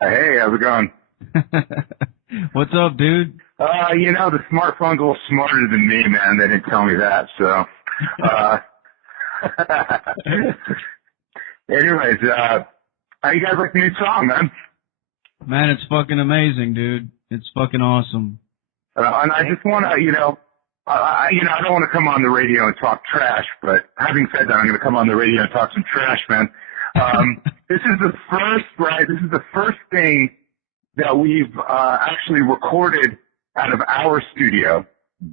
Hey, how's it going? What's up, dude? The smartphone's a little smarter than me, man. They didn't tell me that, so. Anyways, how you guys like the new song, man? Man, it's fucking amazing, dude. It's fucking awesome. And I just want to, I don't want to come on the radio and talk trash, but having said that, I'm going to come on the radio and talk some trash, man. This is the first thing that we've actually recorded out of our studio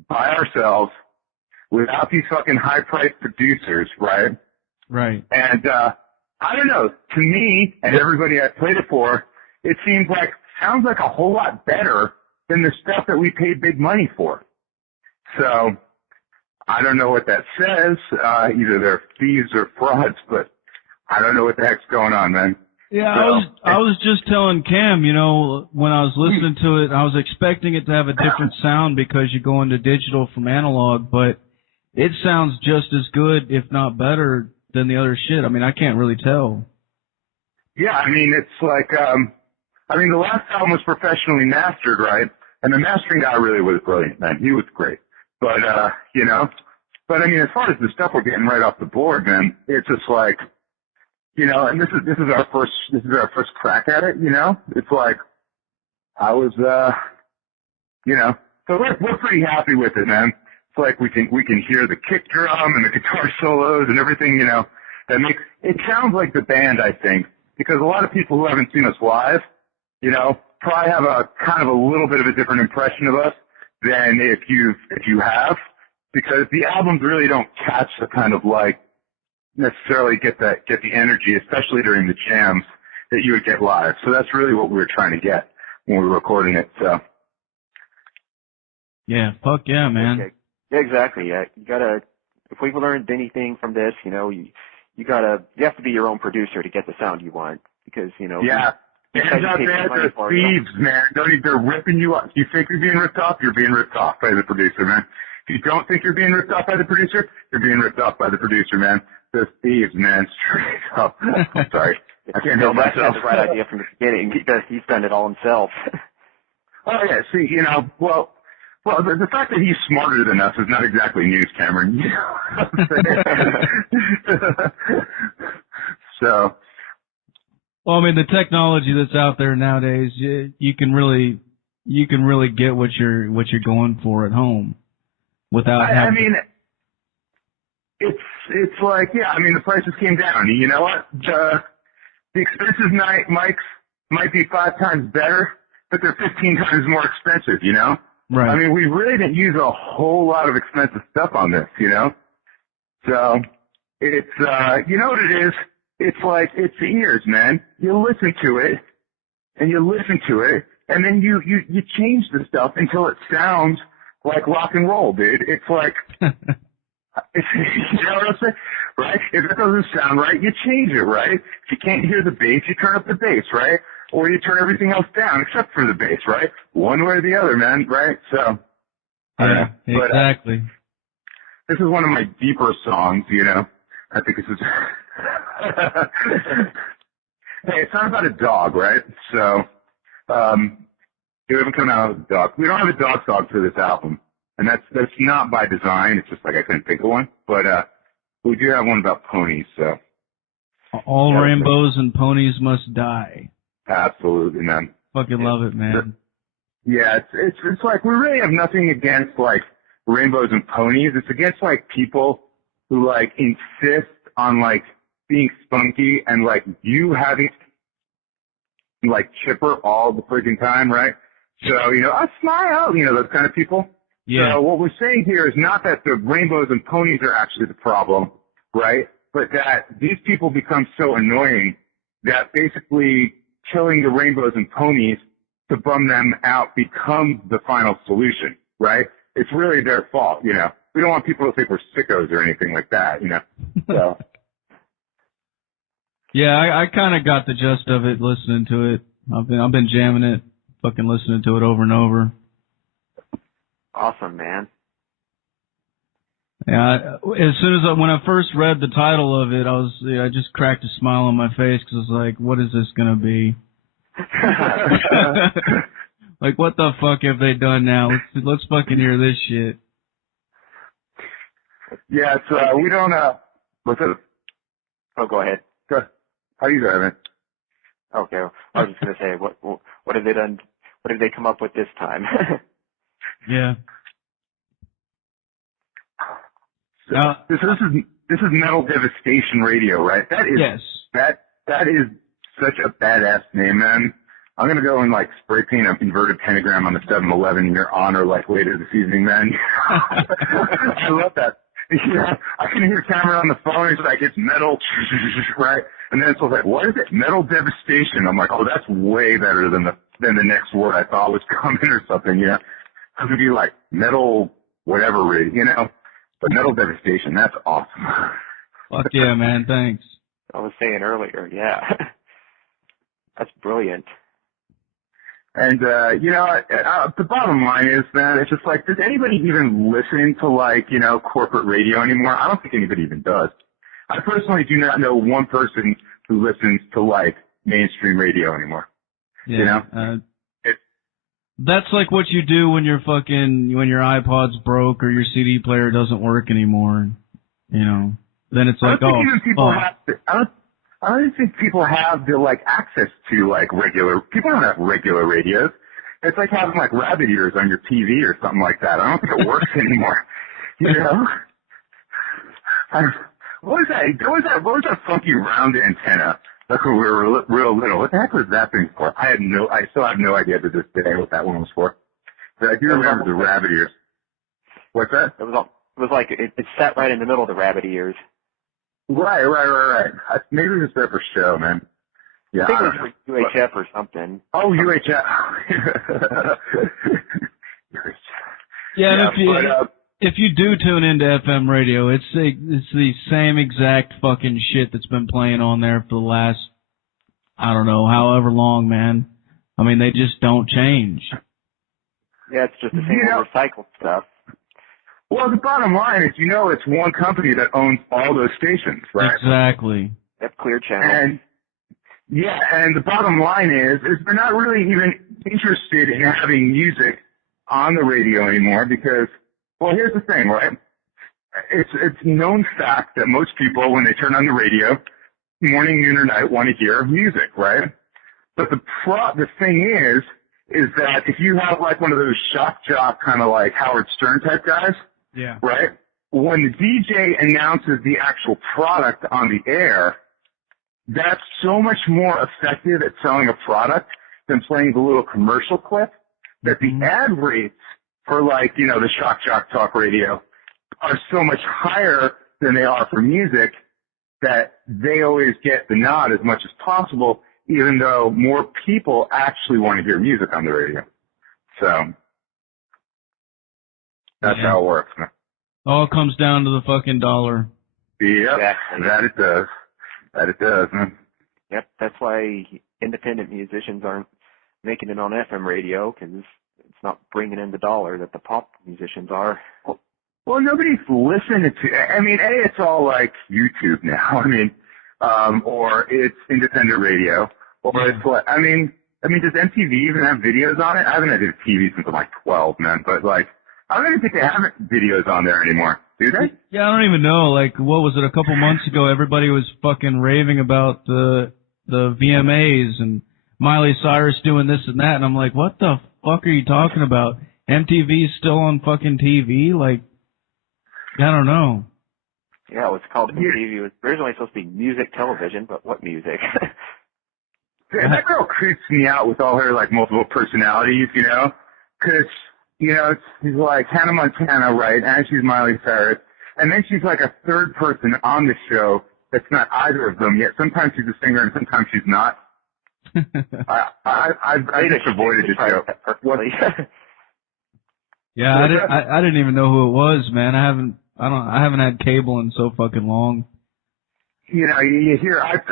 by ourselves without these fucking high-priced producers, right? Right. And I don't know. To me and everybody I played it for, it sounds like a whole lot better than the stuff that we paid big money for. So I don't know what that says. Either they're thieves or frauds, but I don't know what the heck's going on, man. Yeah, So, I was just telling Cam, when I was listening to it, I was expecting it to have a different sound because you go into digital from analog, but it sounds just as good, if not better, than the other shit. I mean, I can't really tell. Yeah, I mean, it's like, the last album was professionally mastered, right? And the mastering guy really was brilliant, man. He was great. But, but I mean, as far as the stuff we're getting right off the board, man, it's just like, and this is our first crack at it, It's like, I was, so we're pretty happy with it, man. It's like we can hear the kick drum and the guitar solos and everything, that makes, it sounds like the band, I think, because a lot of people who haven't seen us live, probably have a kind of a little bit of a different impression of us than if you have, because the albums really don't catch the kind of like, necessarily get the energy, especially during the jams, that you would get live. So that's really what we were trying to get when we were recording it. So. Yeah, fuck yeah, man. Okay. Yeah, exactly. Yeah, you gotta. If we've learned anything from this, you have to be your own producer to get the sound you want, because Yeah. Hands out there, they're thieves, man. They're ripping you off. You think you're being ripped off, you're being ripped off by the producer, man. If you don't think you're being ripped off by the producer, you're being ripped off by the producer, man. They're thieves, man, straight up. I'm sorry. I can't help myself. That's the right idea from the beginning. He's done it all himself. Oh, yeah, see, well, the fact that he's smarter than us is not exactly news, Cameron. So. Well, I mean, the technology that's out there nowadays, you can really get what you're going for at home without having. I mean, it's like, yeah, I mean, the prices came down. You know what? The expensive mics might be 5 times better, but they're 15 times more expensive, Right. I mean, we really didn't use a whole lot of expensive stuff on this, So it's, you know what it is? It's like, it's the ears, man. You listen to it, and then you change the stuff until it sounds like rock and roll, dude. It's like, you know what I'm saying? Right? If it doesn't sound right, you change it, right? If you can't hear the bass, you turn up the bass, right? Or you turn everything else down except for the bass, right? One way or the other, man, right? So, yeah, exactly. This is one of my deeper songs, I think this is. Hey, it's not about a dog, right? So, we haven't come out with a dog. We don't have a dog song for this album, and that's not by design. It's just like I couldn't think of one, but we do have one about ponies. So, all rainbows and ponies must die. Absolutely, man. Fucking love it, man. Yeah, it's like we really have nothing against like rainbows and ponies. It's against like people who like insist on like being spunky and like you having like chipper all the freaking time, right? So, I smile, those kind of people. Yeah. So what we're saying here is not that the rainbows and ponies are actually the problem, right? But that these people become so annoying that basically killing the rainbows and ponies to bum them out becomes the final solution, right? It's really their fault, We don't want people to think we're sickos or anything like that, So. Yeah, I kind of got the gist of it listening to it. I've been jamming it, fucking listening to it over and over. Awesome, man. Yeah, as soon as when I first read the title of it, I just cracked a smile on my face because I was like, "What is this gonna be?" Like, what the fuck have they done now? Let's fucking hear this shit. Yeah, it's, we don't, what's it? Oh, go ahead. How you doing, man? Okay, I was just gonna say, what have they done? What have they come up with this time? Yeah. So, this is Metal Devastation Radio, right? That is, yes. That is such a badass name, man. I'm gonna go and like spray paint an inverted pentagram on the 7-Eleven in your honor, like later this evening, man. I love that. Yeah, I can hear Cameron on the phone. He's like, it's metal, right? And then it's like, what is it? Metal Devastation. I'm like, oh, that's way better than the next word I thought was coming or something. Yeah, it would be like metal, whatever, you know. But Metal Devastation, that's awesome. Fuck yeah, man. Thanks. I was saying earlier, yeah. That's brilliant. And, you know, the bottom line is, man, it's just like, does anybody even listen to, like, you know, corporate radio anymore? I don't think anybody even does. I personally do not know one person who listens to, like, mainstream radio anymore. Yeah, you know? That's like what you do when your iPod's broke or your CD player doesn't work anymore. You know, then it's like, I don't think people have the, like, access to, like, people don't have regular radios. It's like having, like, rabbit ears on your TV or something like that. I don't think it works anymore. You know? What was that funky round antenna? Like when we were real little. What the heck was that thing for? I still have no idea to this day what that one was for. But I do remember the rabbit ears. What's that? It was like, it sat right in the middle of the rabbit ears. Right. Maybe it was there for show, man. Yeah, I think it was for UHF or something. Oh, UHF. Yeah, if you do tune into FM radio, it's the same exact fucking shit that's been playing on there for the last, I don't know, however long, man. I mean, they just don't change. Yeah, it's just the same recycled stuff. Well, the bottom line is, you know, it's one company that owns all those stations, right? Exactly. Yep, Clear Channel. And the bottom line is they're not really even interested in having music on the radio anymore because, well, here's the thing, right? It's known fact that most people, when they turn on the radio, morning, noon, or night, want to hear music, right? But the thing is that if you have like one of those shock jock kind of like Howard Stern type guys, yeah, right? When the DJ announces the actual product on the air, that's so much more effective at selling a product than playing the little commercial clip that the ad rates for like, you know, the shock jock talk radio are so much higher than they are for music that they always get the nod as much as possible, even though more people actually want to hear music on the radio. So that's how it works, man. All comes down to the fucking dollar. Yep, exactly. That it does, man. Yep, that's why independent musicians aren't making it on FM radio, because it's not bringing in the dollar that the pop musicians are. Well, nobody's listening to, I mean, it's all like YouTube now. I mean, or it's independent radio, or it's what, I mean, does MTV even have videos on it? I haven't had a TV since I'm like 12, man, but like, I don't even think they have videos on there anymore. Do they? Yeah, I don't even know. Like, what was it? A couple months ago, everybody was fucking raving about the VMAs and Miley Cyrus doing this and that, and I'm like, what the fuck are you talking about? MTV's still on fucking TV? Like, I don't know. Yeah, it was called MTV. It was originally supposed to be music television, but what music? That girl creeps me out with all her, like, multiple personalities, you know? Because, you know, she's like Hannah Montana, right? And she's Miley Cyrus. And then she's like a third person on the show that's not either of them, yet sometimes she's a singer and sometimes she's not. I just avoided the show. Yeah, I didn't even know who it was, man. I haven't had cable in so fucking long. You know, you hear, I've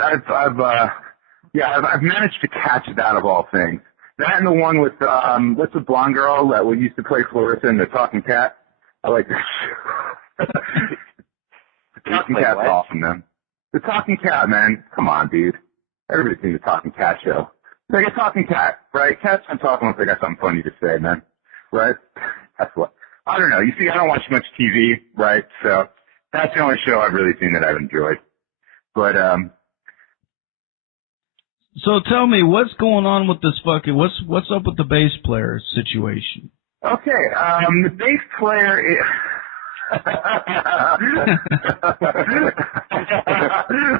managed to catch that of all things. That and the one with, what's the blonde girl that used to play Clarissa in The Talking Cat? I like that show. The Talking Cat's awesome, man. The Talking Cat, man. Come on, dude. Everybody's seen The Talking Cat show. like a talking cat, right? Cats been talking once they got something funny to say, man. Right? That's what. I don't know. You see, I don't watch much TV, right? So that's the only show I've really seen that I've enjoyed. But so tell me, what's going on with this fucking? What's up with the bass player situation? Okay, the bass player is.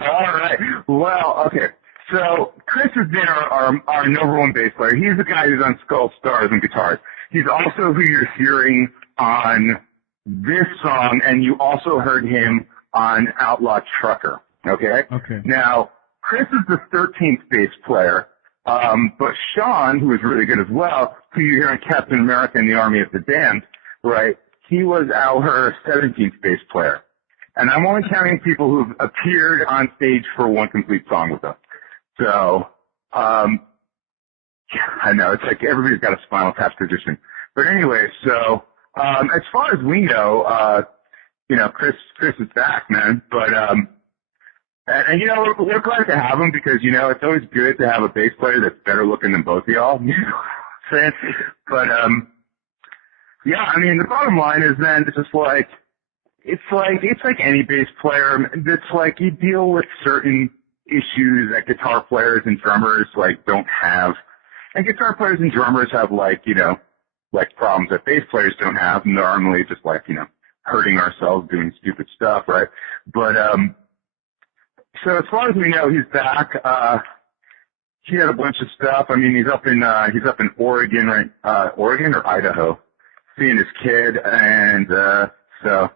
All right. Well, okay. So Chris has been our number one bass player. He's the guy who's on Skull Stars and guitars. He's also who you're hearing on this song, and you also heard him on Outlaw Trucker. Okay? Okay. Now, Chris is the 13th bass player, but Sean, who is really good as well, who you hear in Captain America and the Army of the Damned, right, he was our 17th bass player. And I'm only counting people who've appeared on stage for one complete song with us. So, I know, it's like everybody's got a Spinal Tap position. But anyway, so, as far as we know, you know, Chris is back, man. But, and you know, we're glad to have him because, you know, it's always good to have a bass player that's better looking than both of y'all. You know what I'm saying? But, yeah, I mean, the bottom line is then it's just like, it's like any bass player. It's like you deal with certain issues that guitar players and drummers like don't have. And guitar players and drummers have like, you know, like problems that bass players don't have. Normally just like, you know, hurting ourselves doing stupid stuff, right? But, so as far as we know, he's back. He had a bunch of stuff. I mean, he's up in Oregon, right? Oregon or Idaho, seeing his kid. And, so,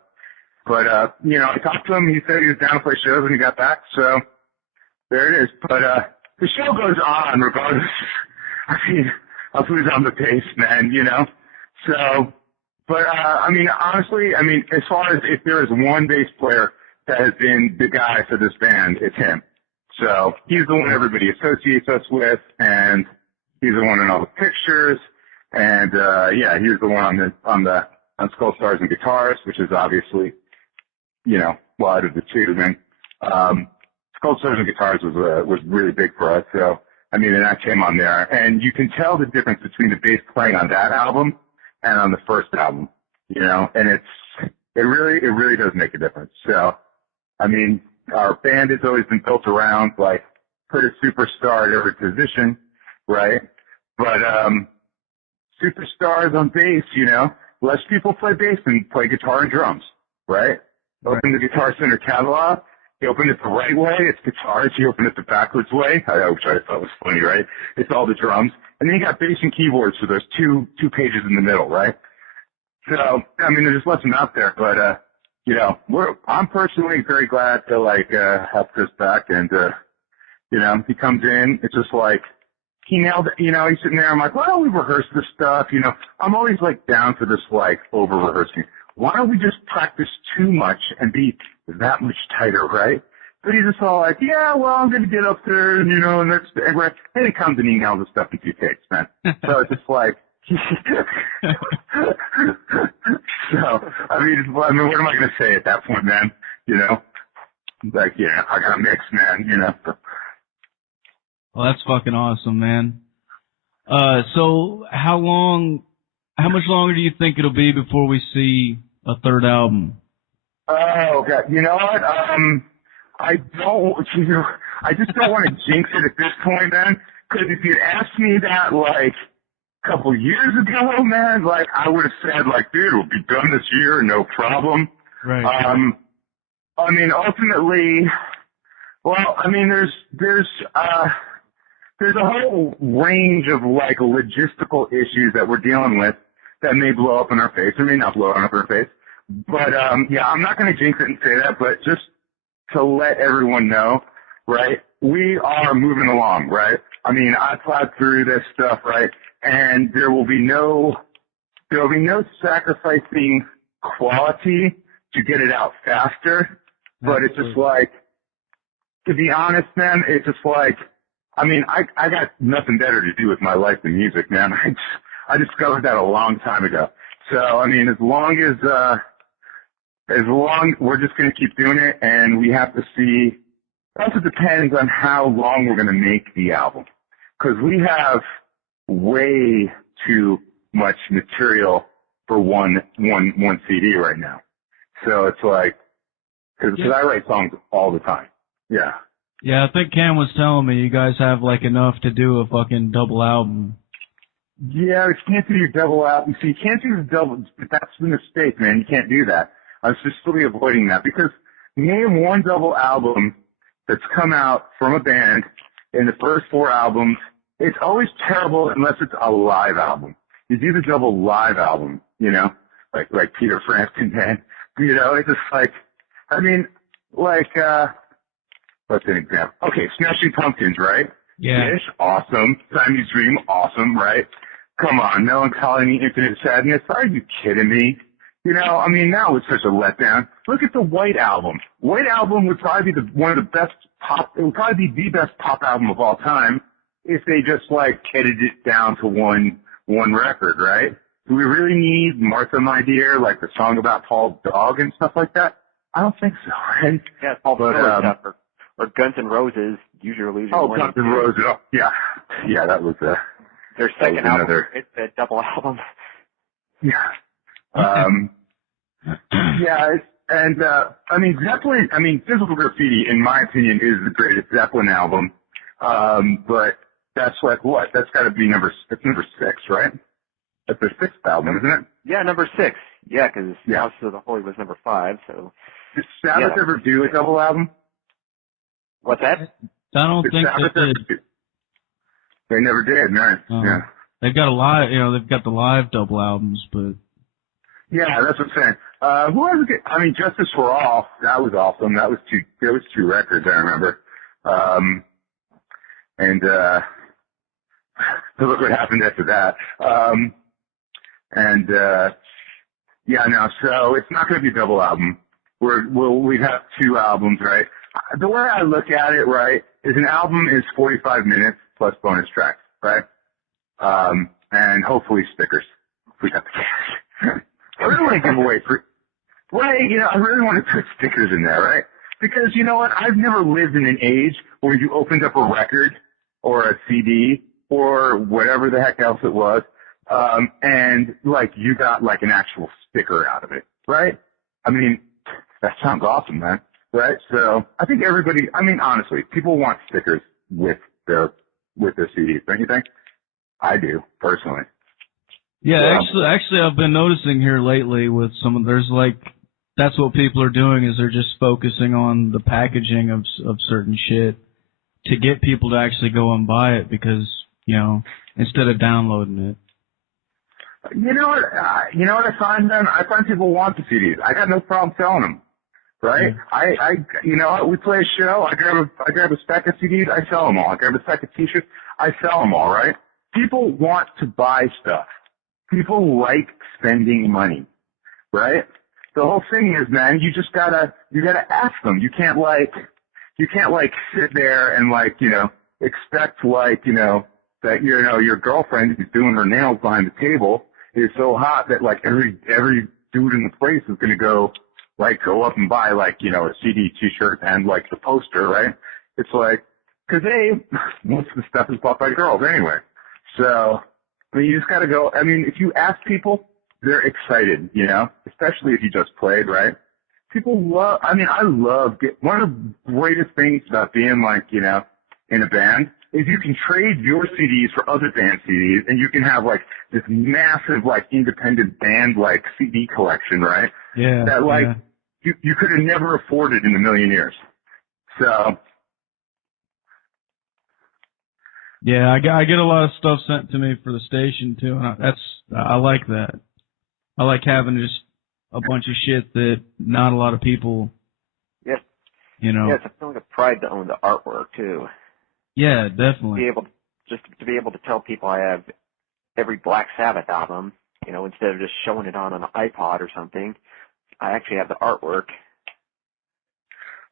but, you know, I talked to him. He said he was down to play shows when he got back. So there it is. But, the show goes on regardless, I mean, of who's on the bass, man, you know? So, but, I mean, honestly, I mean, as far as if there is one bass player that has been the guy for this band, it's him. So he's the one everybody associates us with, and he's the one in all the pictures. And yeah, he's the one on Skull Stars and Guitars, which is obviously, you know, well, out of the two, then Skull Stars and Guitars was really big for us. So I mean, and that came on there, and you can tell the difference between the bass playing on that album and on the first album, you know, and it really does make a difference. So I mean, our band has always been built around, like, put a superstar at every position, right? But, superstars on bass, you know, less people play bass than play guitar and drums, right? Open the Guitar Center catalog. You open it the right way, it's guitars. You open it the backwards way, which I thought was funny, right? It's all the drums. And then you got bass and keyboards, so there's two pages in the middle, right? So, I mean, there's just less out there, but, you know, I'm personally very glad to like, have Chris back, and, you know, he comes in, it's just like, he nailed it, you know, he's sitting there, I'm like, well, we rehearsed this stuff, you know, I'm always like down for this like over-rehearsing. Why don't we just practice too much and be that much tighter, right? But he's just all like, yeah, well, I'm going to get up there, and, you know, and then he comes and he nails the stuff in 2 takes, man. So it's just like, so, I mean, what am I going to say at that point, man? You know? Like, yeah, I got a mix, man, you know? Well, that's fucking awesome, man. So how much longer do you think it'll be before we see a third album? Oh, God. You know what? I just don't want to jinx it at this point, man. Because if you'd asked me that, like, a couple years ago, man, like, I would have said, like, dude, it'll be done this year, no problem. Right. I mean, ultimately, well, I mean, there's a whole range of, like, logistical issues that we're dealing with that may blow up in our face, or may not blow up in our face. But, yeah, I'm not going to jinx it and say that, but just to let everyone know, right, we are moving along, right? I mean, I plowed through this stuff, right, and there will be no sacrificing quality to get it out faster, but it's just like, to be honest, man, it's just like, I mean, I got nothing better to do with my life than music, man. I discovered that a long time ago. So, I mean, as long we're just going to keep doing it, and we have to see, it also depends on how long we're going to make the album. because we have way too much material for one CD right now. So it's like, because I write songs all the time. Yeah. Yeah, I think Cam was telling me you guys have like enough to do a fucking double album. Yeah, you can't do your double album. See, you can't do the double. That's the mistake, man. You can't do that. I was just really avoiding that because name one double album that's come out from a band in the first 4 albums. It's always terrible unless it's a live album. You do the double live album, you know, like Peter Frampton Band. You know, it's just like, I mean, like, what's an example? Okay, Smashing Pumpkins, right? Yeah. Dish, awesome. Siamese Dream, awesome, right? Come on, Melancholy, Infinite Sadness. Are you kidding me? You know, I mean, that was such a letdown. Look at the White Album. White Album would probably be one of the best pop. It would probably be the best pop album of all time if they just like edited it down to one record, right? Do we really need Martha, My Dear, like the song about Paul's dog and stuff like that? I don't think so, right? Yeah, Paul stuff or Guns N' Roses, Use Your Illusion. Oh, Guns N' Roses. Oh, yeah, that was their second album. It's a double album. Yeah. Yeah, I mean, Zeppelin, Physical Graffiti, in my opinion, is the greatest Zeppelin album. But that's like what? That's gotta be number 6, right? That's their 6th album, isn't it? Yeah, number 6. Yeah, because House of the Holy was number 5, so. Did Sabbath ever do a double album? What's that? I don't think they did. They never did, right? Yeah. They've got they've got the live double albums, but. Yeah, that's what I'm saying. Who has Justice for All, that was awesome. That was 2 records, I remember. So look what happened after that. So it's not going to be a double album. We have 2 albums, right? The way I look at it, right, is an album is 45 minutes plus bonus tracks, right? And hopefully stickers. If we got the cash. I really want to give away I really want to put stickers in there, right? Because you know what? I've never lived in an age where you opened up a record or a CD or whatever the heck else it was, and like you got like an actual sticker out of it, right? I mean, that sounds awesome, man, right? So I think honestly, people want stickers with their CDs, don't you think? I do, personally. Yeah, actually, I've been noticing here lately with that's what people are doing is they're just focusing on the packaging of certain shit to get people to actually go and buy it because, instead of downloading it. You know what I find then? I find people want the CDs. I got no problem selling them, right? Yeah. We play a show, I grab a stack of CDs, I sell them all. I grab a stack of t-shirts, I sell them all, right? People want to buy stuff. People like spending money, right? The whole thing is, man, you gotta ask them. You can't sit there and expect that, your girlfriend who's doing her nails behind the table is so hot that every dude in the place is gonna go up and buy a CD, t-shirt and the poster, right? It's cause most of the stuff is bought by girls anyway. So, you just gotta go. If you ask people, they're excited, especially if you just played, right? People love, one of the greatest things about being in a band is you can trade your CDs for other band CDs and you can have this massive independent band CD collection, right? Yeah. That you could have never afforded in a million years. So. Yeah, I get a lot of stuff sent to me for the station too, and I like that. I like having just a bunch of shit that not a lot of people. Yes. Yeah, it's a feeling of pride to own the artwork too. Yeah, definitely. To be able to tell people I have every Black Sabbath album, instead of just showing it on an iPod or something, I actually have the artwork.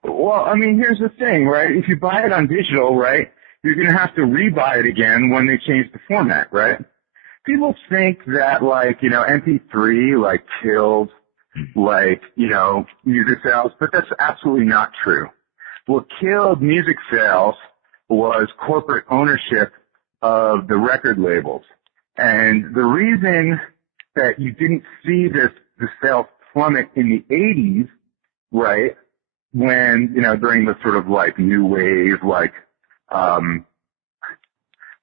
Well, here's the thing, right? If you buy it on digital, right? You're going to have to rebuy it again when they change the format, right? People think that, MP3, killed, music sales, but that's absolutely not true. What killed music sales was corporate ownership of the record labels. And the reason that you didn't see the sales plummet in the 80s, right, when, during the sort of like new wave, like, I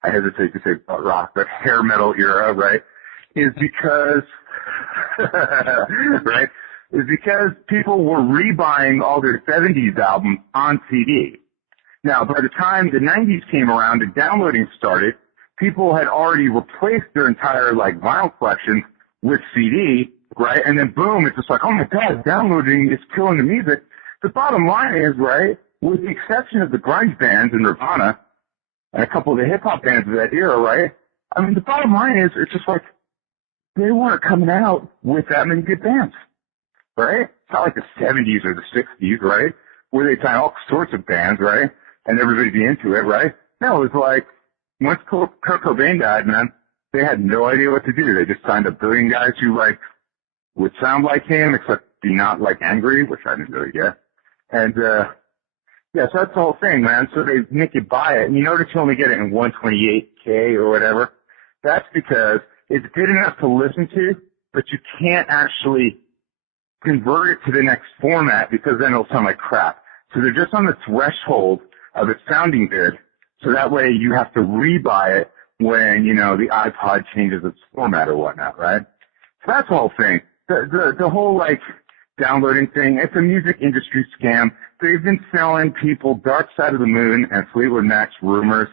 hesitate to say rock, but hair metal era, right, is because, right, is because people were rebuying all their 70s albums on CD. Now, by the time the 90s came around and downloading started, people had already replaced their entire, like, vinyl collection with CD, right? And then boom, it's just like, oh my God, downloading is killing the music. The bottom line is, right, with the exception of the grunge bands and Nirvana and a couple of the hip-hop bands of that era, right? I mean, the bottom line is, it's just like, they weren't coming out with that many good bands, right? It's not like the 70s or the 60s, right? Where they signed all sorts of bands, right? And everybody be into it, right? No, it was like, once Kurt Cobain died, man, they had no idea what to do. They just signed a billion guys who, like, would sound like him, except be not, like, angry, which I didn't really get. And, yeah, so that's the whole thing, man. So they make you buy it, and you notice you only get it in 128K or whatever. That's because it's good enough to listen to, but you can't actually convert it to the next format because then it'll sound like crap. So they're just on the threshold of it sounding good. So that way you have to rebuy it when, the iPod changes its format or whatnot, right? So that's the whole thing. The whole, like, downloading thing, it's a music industry scam. They've been selling people Dark Side of the Moon and Fleetwood Mac's Rumors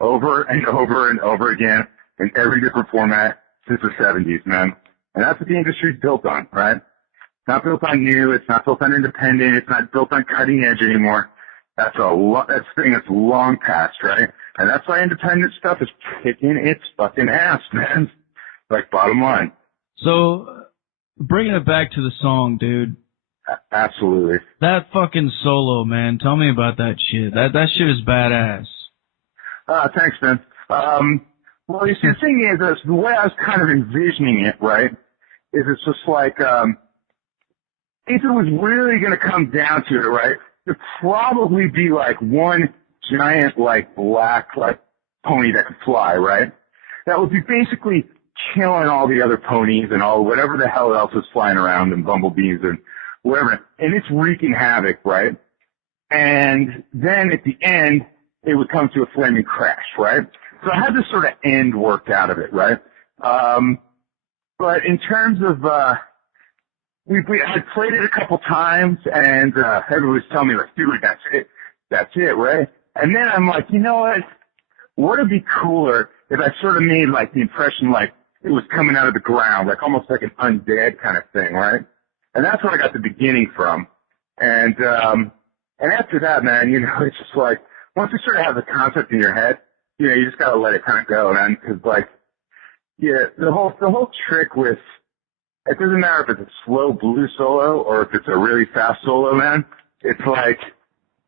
over and over and over again in every different format since the 70s, man. And that's what the industry's built on, right? It's not built on new, it's not built on independent, it's not built on cutting edge anymore. That's that's thing that's long past, right? And that's why independent stuff is kicking its fucking ass, man. Like, bottom line. So, bringing it back to the song, dude. Absolutely. That fucking solo, man. Tell me about that shit. That shit is badass. Thanks, man. Well, you see, the thing is, the way I was kind of envisioning it, right, is it's just like, if it was really going to come down to it, right, it'd probably be like one giant, like, black, like, pony that could fly, right? That would be basically killing all the other ponies and all whatever the hell else is flying around and bumblebees and whatever. And it's wreaking havoc, right? And then at the end, it would come to a flaming crash, right? So I had this sort of end worked out of it, right? But in terms of, I played it a couple times and, everybody was telling me, like, dude, that's it, right? And then I'm like, you know what? Would it be cooler if I sort of made, like, the impression like it was coming out of the ground, like almost like an undead kind of thing, right? And that's where I got the beginning from. And after that, man, it's just like, once you sort of have the concept in your head, you just gotta let it kind of go, man, because, like, yeah, the whole trick with, it doesn't matter if it's a slow blues solo or if it's a really fast solo, man. It's like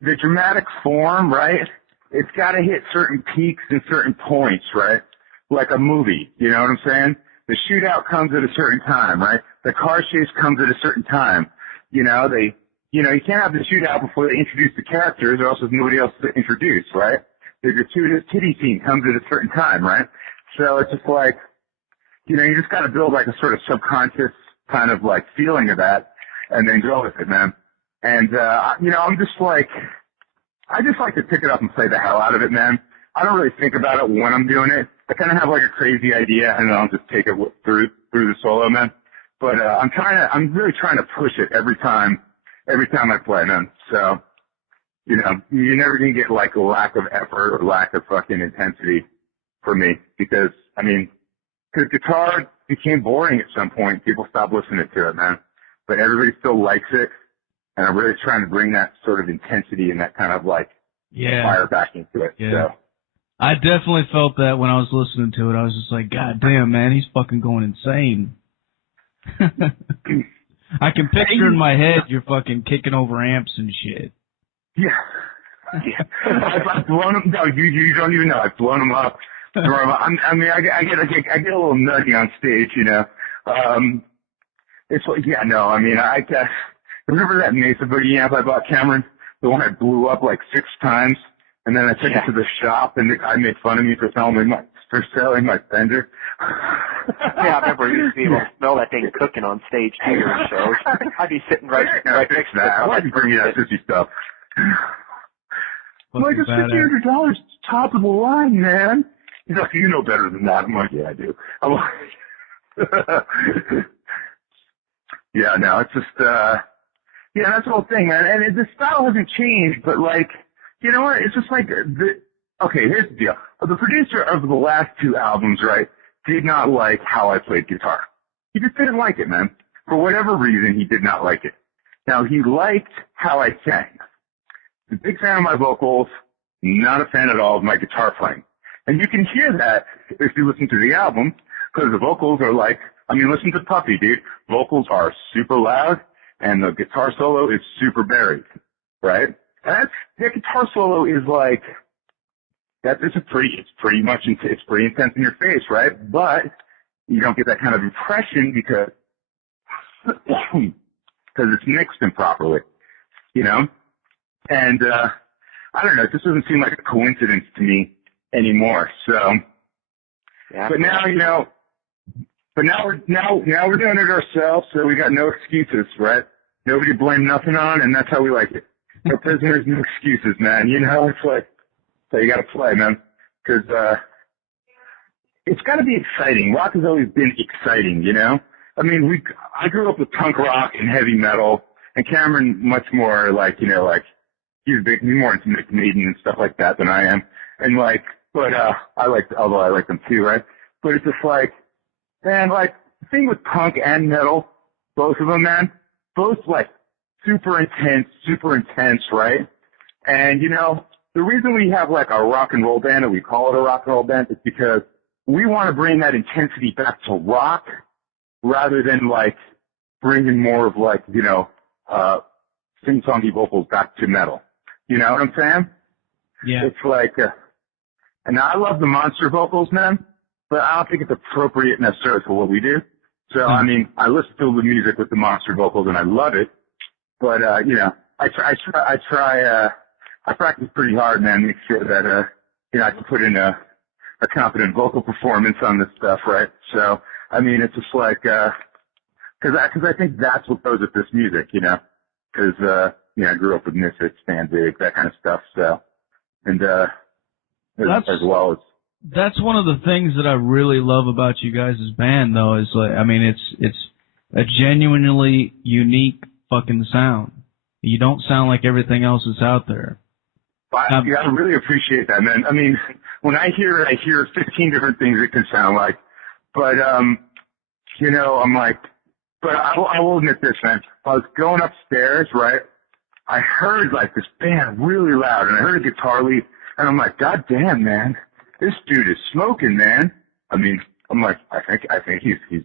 the dramatic form, right? It's got to hit certain peaks and certain points, right? Like a movie, you know what I'm saying? The shootout comes at a certain time, right? The car chase comes at a certain time. You can't have the shootout before they introduce the characters or else there's nobody else to introduce, right? The gratuitous titty scene comes at a certain time, right? So it's just like, you just got to build like a sort of subconscious kind of like feeling of that and then go with it, man. And, I'm just like, I just like to pick it up and play the hell out of it, man. I don't really think about it when I'm doing it. I kind of have like a crazy idea and then I'll just take it through the solo, man. But, I'm really trying to push it every time I play, man. So, you're never going to get like a lack of effort or lack of fucking intensity for me because, because guitar became boring at some point. People stopped listening to it, man. But everybody still likes it. And I'm really trying to bring that sort of intensity and that kind of like fire back into it. Yeah. So. I definitely felt that when I was listening to it. I was just like, God damn, man, he's fucking going insane. I can picture in my head you're fucking kicking over amps and shit. Yeah. I've blown them. No, you don't even know. I've blown them up. I get a little nutty on stage, It's like, remember that Mesa Boogie amp I bought, Cameron? The one I blew up like 6 times And then I took it to the shop, and the guy made fun of me for selling my Fender. Yeah, I remember you used to be able to smell that thing cooking on stage too during shows. I'd be sitting right next to that. Why'd you bring me that sissy stuff? I'm like, it's $1,500, top of the line, man. He's like, you know better than that. I'm like, yeah, I do. I'm like, yeah, no, it's just, yeah, that's the whole thing, man. And the style hasn't changed, but like, you know what? It's just like, okay, here's the deal. The producer of the last two albums, right, did not like how I played guitar. He just didn't like it, man. For whatever reason, he did not like it. Now, he liked how I sang. He's a big fan of my vocals, not a fan at all of my guitar playing. And you can hear that if you listen to the album, because the vocals are like, I mean, listen to Puppy, dude. Vocals are super loud, and the guitar solo is super buried, right? And that guitar solo is like, it's pretty intense in your face, right? But you don't get that kind of impression because it's mixed improperly, you know? And, I don't know, it just doesn't seem like a coincidence to me anymore, so. Yeah. But now, you know, now we're doing it ourselves, so we got no excuses, right? Nobody to blame nothing on, and that's how we like it. No prisoners, no excuses, man. You know, it's like, so you gotta play, man. Cause, it's gotta be exciting. Rock has always been exciting, you know? I mean, I grew up with punk rock and heavy metal, and Cameron much more like, you know, like, he's more into Maiden and stuff like that than I am. And like, but, although I like them too, right? But it's just like, man, like, the thing with punk and metal, both of them, man, both like super intense, right? And, you know, the reason we have like a rock and roll band, and we call it a rock and roll band, is because we want to bring that intensity back to rock rather than like bringing more of like, you know, sing-songy vocals back to metal. You know what I'm saying? Yeah. It's like, and I love the monster vocals, man, but I don't think it's appropriate necessarily for what we do. So, I mean, I listen to the music with the monster vocals and I love it, but, you know, I practice pretty hard, man, make sure that, you know, I can put in a competent vocal performance on this stuff, right? So, I mean, it's just like, cause I think that's what goes with this music, you know, cause, you know, I grew up with Misfits, Stan Big, that kind of stuff, so, and, as well as. That's one of the things that I really love about you guys' band, though, is like, I mean, it's a genuinely unique fucking sound. You don't sound like everything else that's out there. I really appreciate that, man. I mean, when I hear it, I hear 15 different things it can sound like, but, you know, I'm like, but I will admit this, man. I was going upstairs, right? I heard like this band really loud, and I heard a guitar lead, and I'm like, God damn, man, this dude is smoking, man. I mean, I'm like, I think he's.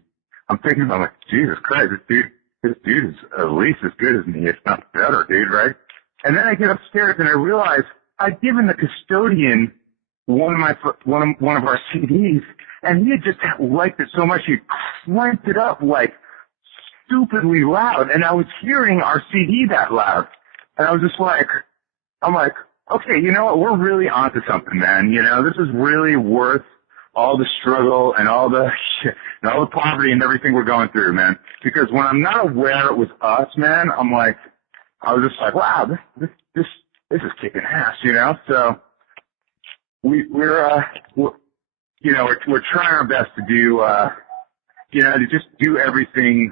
I'm thinking, I'm like, Jesus Christ, this dude is at least as good as me, if not better, dude, right? And then I get upstairs and I realize I'd given the custodian one of our CDs, and he had just liked it so much he cranked it up like stupidly loud, and I was hearing our CD that loud. And I was just like, I'm like, okay, you know what? We're really onto something, man. You know, this is really worth all the struggle and all the shit and all the poverty and everything we're going through, man. Because when I'm not aware it was us, man, I'm like, I was just like, wow, this is kicking ass, you know. So we're you know, we're trying our best to do, you know, to just do everything,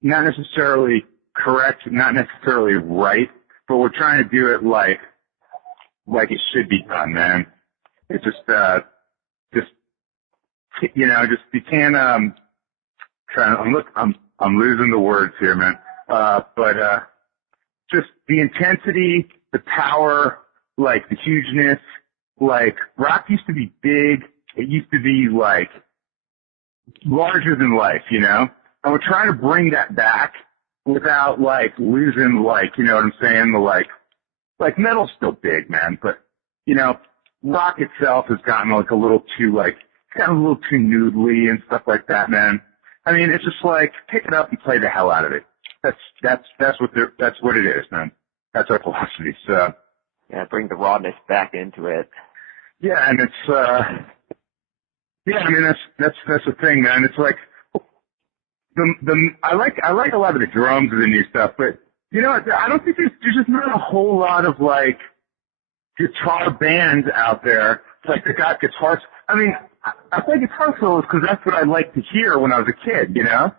not necessarily correct, not necessarily right, but we're trying to do it like it should be done, man. It's just you know, just you can't I'm losing the words here, man. But just the intensity, the power, like the hugeness, like rock used to be big. It used to be like larger than life, you know. And we're trying to bring that back without like losing, like, you know what I'm saying? The like metal's still big, man, but you know, rock itself has gotten like a little too like, it's gotten a little too noodly and stuff like that, man. I mean, it's just like pick it up and play the hell out of it. That's what it is, man. That's our philosophy. So Yeah, bring the rawness back into it. Yeah, and it's yeah, I mean that's the thing, man. It's like I like a lot of the drums of the new stuff, but you know, I don't think there's just not a whole lot of like guitar bands out there like that got guitars. I mean, I play guitar solos because that's what I like to hear when I was a kid. You know,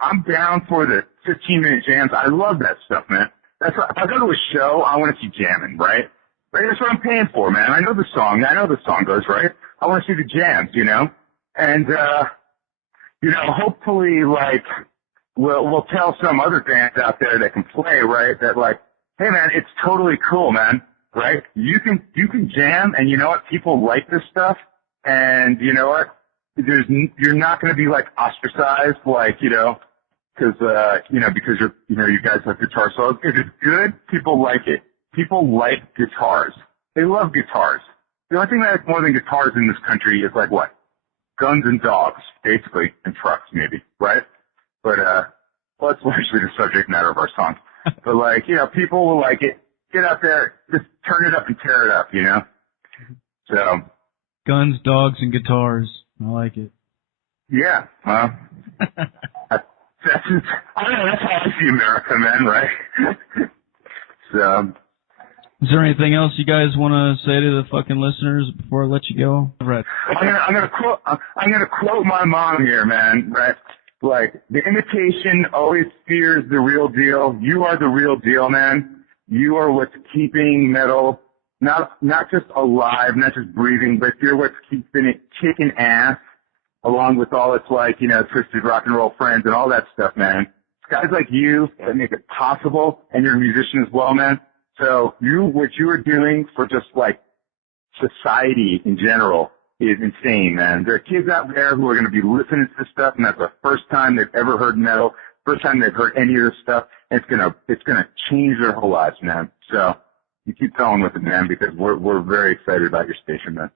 I'm down for the 15-minute jams. I love that stuff, man. That's what, if I go to a show, I want to see jamming, right? Right, that's what I'm paying for, man. I know the song. I know the song goes right. I want to see the jams, you know, and you know, hopefully, like, we'll tell some other bands out there that can play, right, that like, hey man, it's totally cool, man, right? You can jam, and you know what? People like this stuff, and you know what? You're not going to be like ostracized, like, you know, because you guys have guitar solos. If it's good, people like it. People like guitars. They love guitars. The only thing that has more than guitars in this country is like what? Guns and dogs, basically, and trucks, maybe, right? But, well, that's largely the subject matter of our song. But, like, you know, people will like it. Get out there, just turn it up and tear it up, you know? So. Guns, dogs, and guitars. I like it. Yeah, well, I don't know, that's how I see America, man, right? So. Is there anything else you guys want to say to the fucking listeners before I let you go? Right. I'm gonna quote my mom here, man. Right. Like, the imitation always fears the real deal. You are the real deal, man. You are what's keeping metal not just alive, not just breathing, but you're what's keeping it kicking ass, along with all its like, you know, twisted rock and roll friends and all that stuff, man. It's guys like you that make it possible, and you're a musician as well, man. So what you are doing for just like society in general is insane, man. There are kids out there who are going to be listening to this stuff, and that's the first time they've ever heard metal, first time they've heard any of this stuff, and it's gonna change their whole lives, man. So you keep going with it, man, because we're very excited about your station, man.